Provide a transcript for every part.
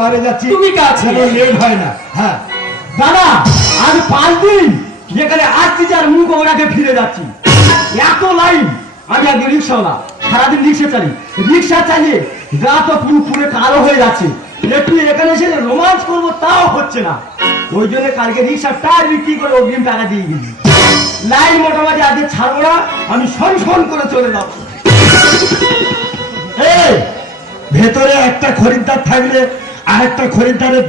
বাইরে যাচ্ছি, তুমি কাছে লেট হয় না। হ্যাঁ দাদা, আজ 5 দিন যেখানে আসছি আর মুখ ওরাকে ফিরে যাচ্ছি, এত লাইন। আমি একজন রিক্সাওয়ালা, সারাদিন রিক্সা চালি, রিক্সা চালিয়ে গা তো পুরো কালো হয়ে যাচ্ছে। একটু এখানে এসে রোমান্স করবো তাও হচ্ছে না। ওই জন্য কালকে রিক্সার টায়ার বিক্রি করে অগ্রিম টাকা দিয়ে দিই। লাইন মোটামুটি আজকে ছাড়বো না, আমি সন করে চলে যাবো। ভেতরে একটা খরিদ্দার থাকলে আরেকটা খরিদ্দারের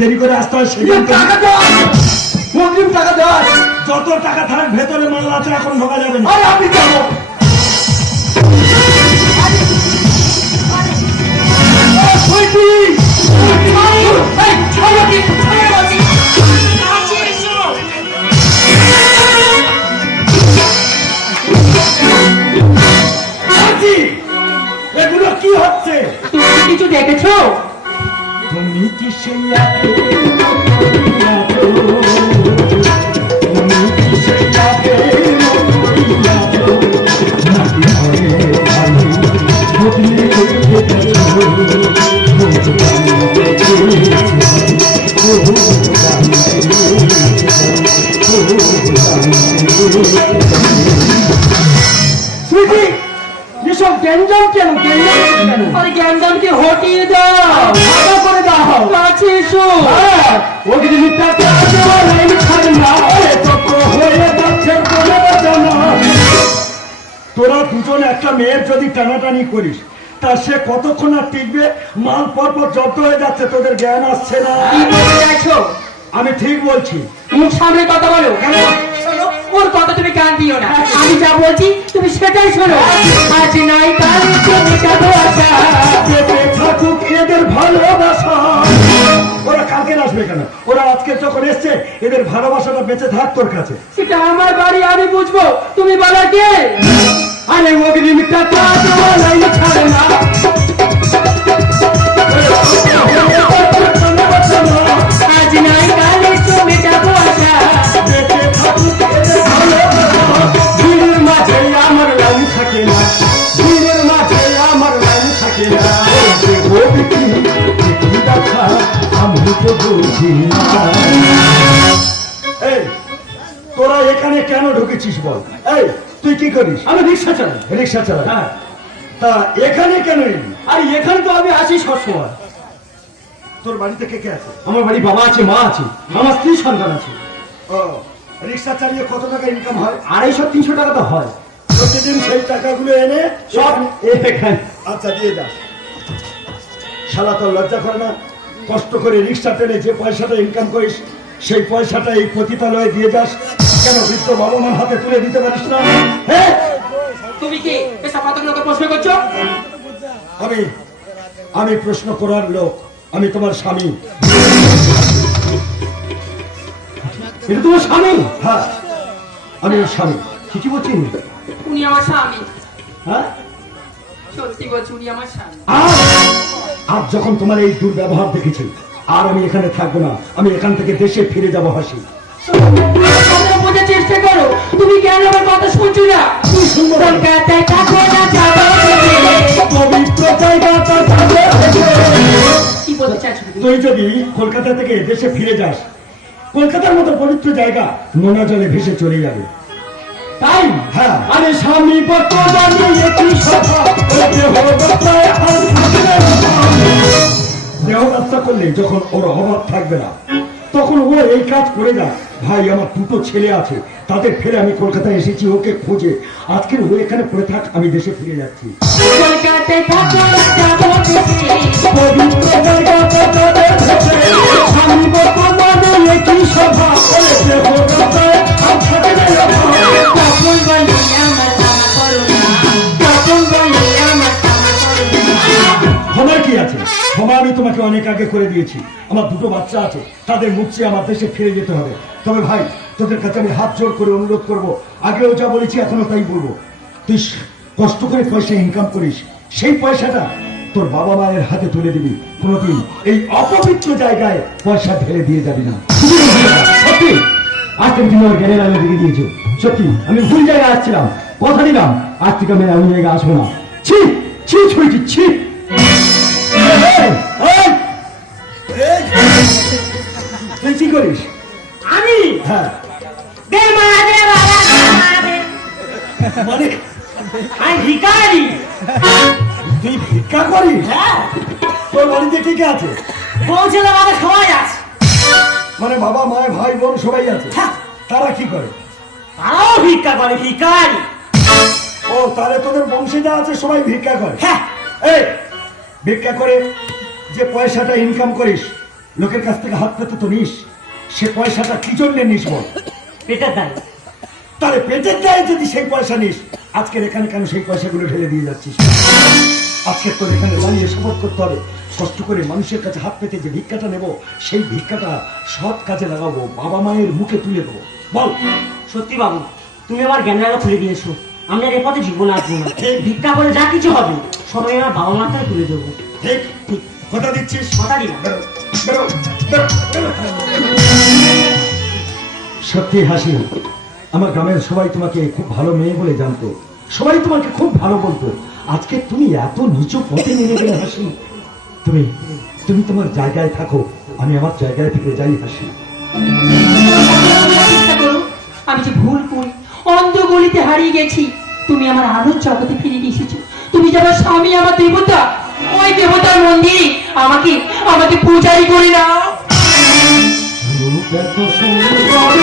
দেরি করে আসতে হয়। সেই টাকা দেওয়া অগ্রিম টাকা দেওয়া, যত টাকা থাক ভেতরে মাল আছে, এখন ঢোকা যাবে না। আরে আপনি যাবো এগুলো কি হচ্ছে? তুমি কিছু দেখেছো? তুমি কি সেই এসব গ্যাঞ্জাম কেন? আরে গ্যাঞ্জামকে হটিয়ে দাও, ভালো করে দাও। কাছে এসো। তোরা দুজন একটা মেয়ের যদি টানাটানি করিস, তা সে কতক্ষণ আর টিকবে? মাল পরপর জব্দ হয়ে যাচ্ছে, তোদের জ্ঞান আসছে না। আমি ঠিক বলছি। মুখ সামনে কথা বলো। শোনো, ওর কথা তুমি কান দিও না। আমি যা বলছি তুমি সেটাই শোনো। আজ নাই কাল থাকুক এদের ভালোবাসা। ওরা কালকে আসবে কেন? ওরা আজকে যখন এসছে, এদের ভালোবাসাটা বেঁচে থাক তোর কাছে। সেটা আমার বাড়ি, আমি বুঝবো। তুমি বলা কে? আরে অগ্নিমিত্রা ছাড়ে না। আজ নাই কাল মেটাবো আশা। ভিড়ের মাঝে আমার লাইন থাকে না, ভিড়ের মাঝে আমার লাইন থাকে না। আমি তো বুঝি না। এই তোরা এখানে কেন ঢুকেছিস বল? এই তুই কি করিস? আমি রিক্সা চালাই। রিক্সা চালাই? হ্যাঁ। তা এখানে কেন এলি? আর এখানে তো আমি আসি সবসময়। তোর বাড়িতে কে কে আছে? আমার বাড়ি বাবা আছে, মা আছে, আমার স্ত্রী সন্তান আছে। ও, রিক্সা চালিয়ে কত টাকা ইনকাম হয়? 250-300 টাকা তো হয় প্রতিদিন। সেই টাকাগুলো এনে সব এখানে। আচ্ছা দিয়ে যা। শালা তোর লজ্জা করে না? কষ্ট করে রিক্সা টেনে যে পয়সাটা ইনকাম করিস, সেই পয়সাটা এই পতিতালয়ে দিয়ে যাস কেন? বৃদ্ধ বাবা মার হাতে তুলে দিতে পারিস না? হ্যাঁ, তুমি কি পেশা পাতক প্রশ্ন করছো? আমি প্রশ্ন করার লোক। আমি তোমার স্বামী। এটা তোমার স্বামী? হ্যাঁ, আমি ওর স্বামী। ঠিকই বলছি। উনি আমার স্বামী, হ্যাঁ, সত্যি বলছি উনি আমার স্বামী। আর যখন তোমার এই দুর্ব্যবহার দেখেছি, আর আমি এখানে থাকবো না। আমি এখান থেকে দেশে ফিরে যাবো। হাসি বোঝার চেষ্টা করো, তুমি কেন আমার কথা শুনছো না? তুই শুনবো না। কলকাতায় থাকো না, যাবো পবিত্র জায়গাটা যাবে। কি বলতে চাইছো তুমি? তুই যদি কলকাতা থেকে দেশে ফিরে যাস, কলকাতার মতো পবিত্র জায়গা নোনা জলে ভেসে চলে যাবে। তাই? হ্যাঁ। আরে স্বামী কত জানিয়ে কি সভা, দেহ যাত্রা করলে যখন ওর অভাব থাকবে না, তখন ও এই কাজ করে না। ভাই, আমার দুটো ছেলে আছে, তাদের ফেলে আমি কলকাতায় এসেছি ওকে খুঁজে। আজকের ও এখানে পড়ে থাক, আমি দেশে ফিরে যাচ্ছি। কলকাতায় থাকো না, যাবো পবিত্র জায়গাটা যাবে ভেসে। স্বামী কত জানিয়ে কি সভা, তখন বলি আমার জামা করো না, তখন বলি আমার জামা করো না। ক্ষমার কি আছে? ক্ষমা আমি তোমাকে অনেক আগে করে দিয়েছি। আমার দুটো বাচ্চা আছে, তাদের মুখ চেয়ে আমার দেশে ফিরে যেতে হবে। তবে ভাই, তোদের কাছে আমি হাত জোর করে অনুরোধ করবো, আগেও যা বলেছি এখনো তাই বলবো। তুই কষ্ট করে পয়সা ইনকাম করিস, সেই পয়সাটা তোর বাবা মায়ের হাতে তুলে দিবি। কোনোদিন এই অপবিত্র জায়গায় পয়সা ঢেলে দিয়ে যাবি না। সত্যি আজ থেকে তুমি আমার জ্ঞানের আলো দিকে দিয়েছো। সত্যি আমি ভুল জায়গায় আসছিলাম, কথা দিলাম আজ থেকে আমি এমন জায়গায় আসবো না। ছি ছি ছুঁয়েছি, ছি। তুই কি করিস? আমি হ্যাঁ দে মা দে বাবা দে। মানে আমি ভিখারি। তুই ভিক্ষা করিস? হ্যাঁ, তোর বাড়িতে কে কে আছে? বউ ছেলে আমাদের সবাই আছে। মানে বাবা মায়ের ভাই বোন সবাই আছে? হ্যাঁ, তারা কি করে? তারাও ভিক্ষা করে, ভিখারি। ও তাহলে তোদের বংশে যা আছে সবাই ভিক্ষা করে? হ্যাঁ, এই ভিক্ষা করে যে পয়সাটা ইনকাম করিস লোকের কাছ থেকে হাত পেতে তো নিস, সে পয়সাটা কি জন্য নিস বল? পেটের দায়। তাহলে পেটের দায়ে যদি সেই পয়সা নিস, আজকের এখানে কেন সেই পয়সাগুলো ঢেলে দিয়ে যাচ্ছিস? আজকে তোর এখানে দাঁড়িয়ে শপথ করতে হবে, কষ্ট করে মানুষের কাছে হাত পেতে যে ভিক্ষাটা নেব, সেই ভিক্ষাটা সৎ কাজে লাগাবো, বাবা মায়ের মুখে তুলে দেবো। বল। সত্যি বাবু, তুমি আমার জ্ঞানের আলো খুলে দিয়েছো। আমি আর এ পথে জীবন আসবো না। ভিক্ষা করে যা কিছু হবে সবাই আমার বাবা মাকে তুলে দেবো। ঠিক ঠিক কথা দিচ্ছিস? কথা দিলাম। বেরো, বেরো, বেরো, বেরো। সত্যি হাসি, আমার গ্রামের সবাই তোমাকে খুব ভালো মেয়ে বলে জানতো, সবাই তোমাকে খুব ভালো বলতো। আজকে তুমি এত নিচু পথে নেমে গেলে হাসি। তুমি তুমি তোমার জায়গায় থাকো, আমি আমার জায়গায় ফিরে যাই হাসি। চেষ্টা করো, আমি যে ভুল করি, অন্ধ গলিতে হারিয়ে গেছি, তুমি আমার আলোর জগতে ফিরে নিয়ে এসেছো। তুমি যে আমার স্বামী, আমার দেবতা, ওই দেবতার মন্দির আমাকে আমাকে পূজারি করে নাও। রূপ এত সুন্দর তোমার